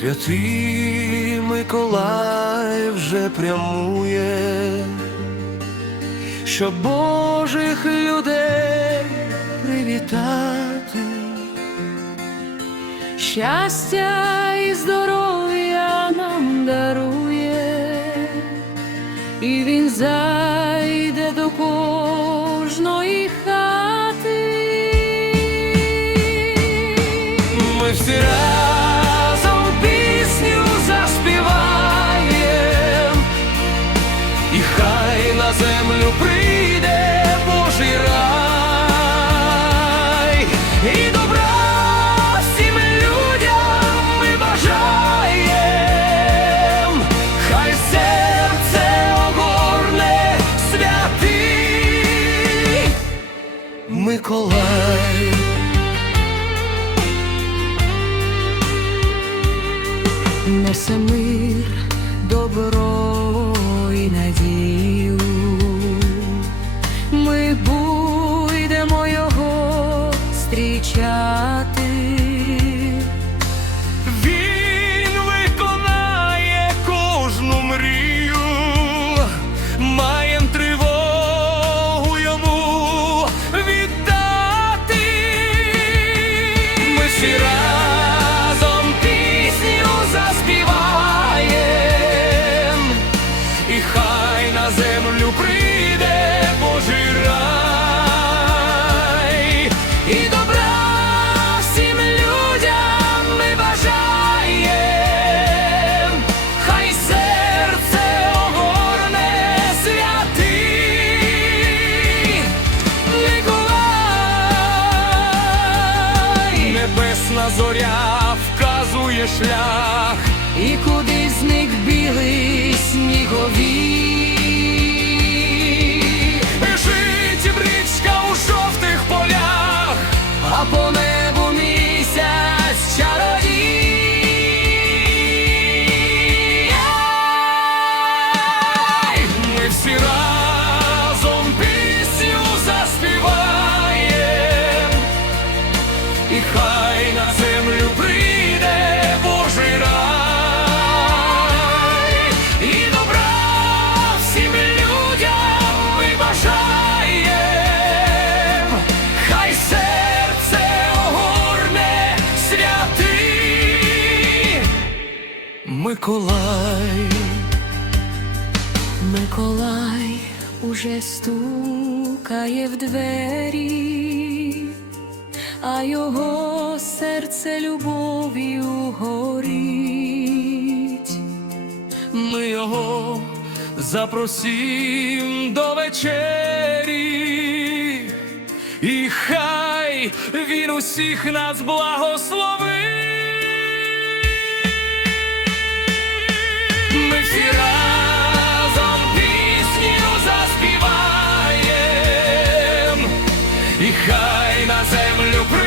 Святий Миколай вже прямує, щоб Божих людей привітати. щастя і здоров'я нам дарує, і він зайде до кожної хати. Ми всі разом Миколай. несе мир, добро і надію. Ми будемо його зустрічати. Небесна зоря вказує шлях. І куди зник білий сніговій, Миколай. Миколай уже стукає в двері, а його серце любов'ю горить. Ми його запросім до вечері, і хай він усіх нас благословить. і хай на землю.